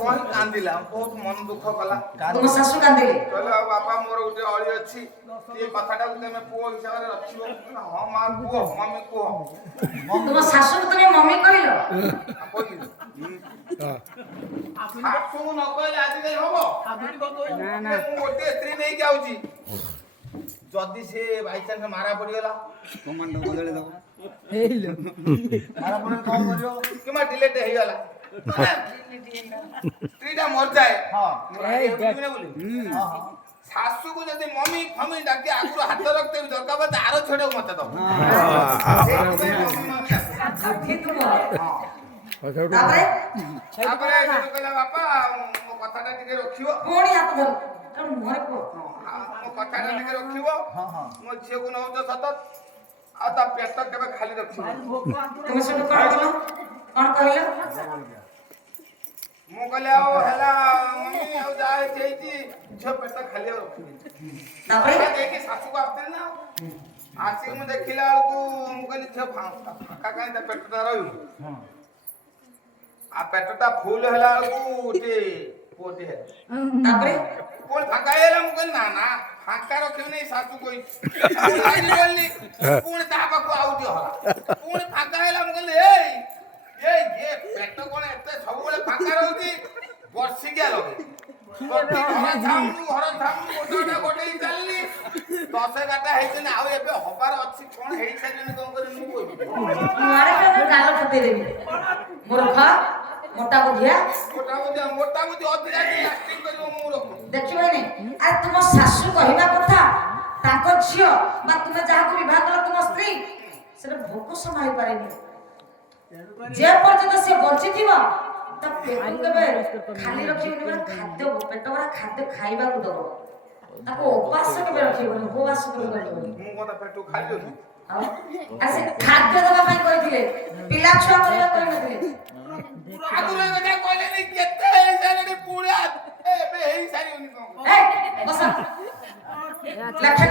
କହି କାନ୍ଦିଲା ବହୁତ ମନ ଦୁଃଖ କଲା। ତୁମ ଶାଶୁ କାନ୍ଦିଲେ? କହିଲେ ଆଉ ବାପା ମୋର ଗୋଟେ ଅଳି ଅଛି, ଏ କଥାଟାକୁ ତମେ ପୁଅ ହିସାବରେ ରଖିବ। ହଁ ମା କୁହ, ମମି କୁହ। ତୁମ ଶାଶୁକୁ ତମେ ମମି କହିଲ? ଶାଶୁକୁ ନ କହିଲେ ଆଜିକାଲି ହବ? ମୁଁ ଗୋଟିଏ ସ୍ତ୍ରୀ ନେଇକି ଆଉଛି, ଯଦି ସେ ବାଇଚାନ୍ସ ମାରା ପଡିଗଲା କମାଣ୍ଡ ବଦଳେଇ ଦବ। ମାରା ପଡିଲେ କଣ କରିବ? କିମ୍ବା ଡିଲେଟ ହେଇଗଲା, ସ୍ତ୍ରୀଟା ମରିଯାଏ, ଶାଶୁକୁ ଯଦି ମମି ଫମି ଡାକି ଆଗରୁ ହାତ ରଖିଦେବି ଦରକାର ପଡେ ଆର ଛଡେକୁ ମତେ ଦବ। ତାପରେ କହିଲା ବାପା ମୋ କଥାଟା ଟିକେ ରଖିବ। ପୁଣି ହାତ ଧର ମୁହଁରେ କୁହ। ମୋ କଥାଟା ଟିକେ ରଖିବ। ମୋ ଝିଅକୁ ନଉଛ ସତ, ଆଉ ତା ପେଟ କେବେ ଖାଲି ରଖିବ। ତୁମେ ସେଠୁ କଣ କଲ? କଣ କହିଲ? ମୁଁ କହିଲି ଆଉ ହେଲା ମମି ଆଉ ଯାହା ହେଇଛି ହେଇଛି, ଝିଅ ପେଟ ଖାଲି ଆଉ ରଖିବି। ତାପରେ ଯାଇକି ଶାଶୁକୁ ଆସିଥିଲି ନା, ଆସିକି ମୁଁ ଦେଖିଲା ବେଳକୁ ମୁଁ କହିଲି ଝିଅ ଫାଙ୍କା କାହିଁ ତା ପେଟଟା ରହିବ। ଆଉ ପେଟଟା ଫୁଲ ହେଲା ବେଳକୁ ଗୋଟେ ପୁଅଟେ ହେଲା। ତାପରେ ପୁଣି ଫାଙ୍କା ହେଇଗଲା। ମୁଁ କହିଲି ନା ନା ଫାଙ୍କା ରଖିବିନି, ଶାଶୁ କହିଛି। ପୁଣି ତା ପାଖକୁ ଆଉ ଟିକେ ହେଲା, ପୁଣି ଫାଙ୍କା ହେଇଗଲା। ମୁଁ କହିଲି ଏଇ ପେଟ କଣ ଏତେ ସବୁବେଳେ ଫାଙ୍କା ରହୁଛି? ବର୍ଷିକିଆ ଲଗେଇ ଘର ଛାମୁନୁ ଗୋଟେଇ ଚାଲିଲି, 10-11ଟା ହେଇଛନ୍ତି, ଆଉ ଏବେ ହବାର ଅଛି କଣ ହେଇସାରିଲେଣି କଣ କରିବି ମୁଁ କହିବି। ଗାଲ ଫୁଟେଇଦେବି। ମୂର୍ଖ ମୋଟା ବୁଦ୍ଧିଆ, ମୋଟା ବୁଦ୍ଧି ଅଧିକା ଲାଷ୍ଟିଂ କରିବ ମୁଁ ରଖୁଛି। ଦେଖିବନି? ଆରେ ତୁମ ଶାଶୁ କହିବା କଥା, ତାଙ୍କ ଝିଅ ବା ତୁମେ ଯାହାକୁ ବିବାହ କଲ ତୁମ ସ୍ତ୍ରୀ, ସେଟା ଭୋକ ସମ୍ଭାଳି ପାରେନି। ଯେ ପର୍ଯ୍ୟନ୍ତ ସେ ବଞ୍ଚିଥିବ ତା ପେଟ କେବେ ଖାଲି ରଖିବନି, ମାନେ ଖାଦ୍ୟ ପେଟ ଭରା ଖାଦ୍ୟ ଖାଇବାକୁ ଦବ। ତାକୁ ଉପାସ କେବେ ରଖିବନି, ଉପବାସ କେବେ କରିବନି। ମୁଁ କଣ ପେଟ ଖାଲି ରଖି ସେ ଖାଦ୍ୟ ଦେବା ପାଇଁ କହିଥିଲେ, ପିଲା ଛୁଆ କରିବା କହିନଥିଲେ। ଆଗୁରୁ କଥା କହିଲେନି କେତେ ହେଇସାରିଲେଣି ପୁରା ଏବେ ହେଇସାରିବନି କଣ? ବସ ଲେଖେ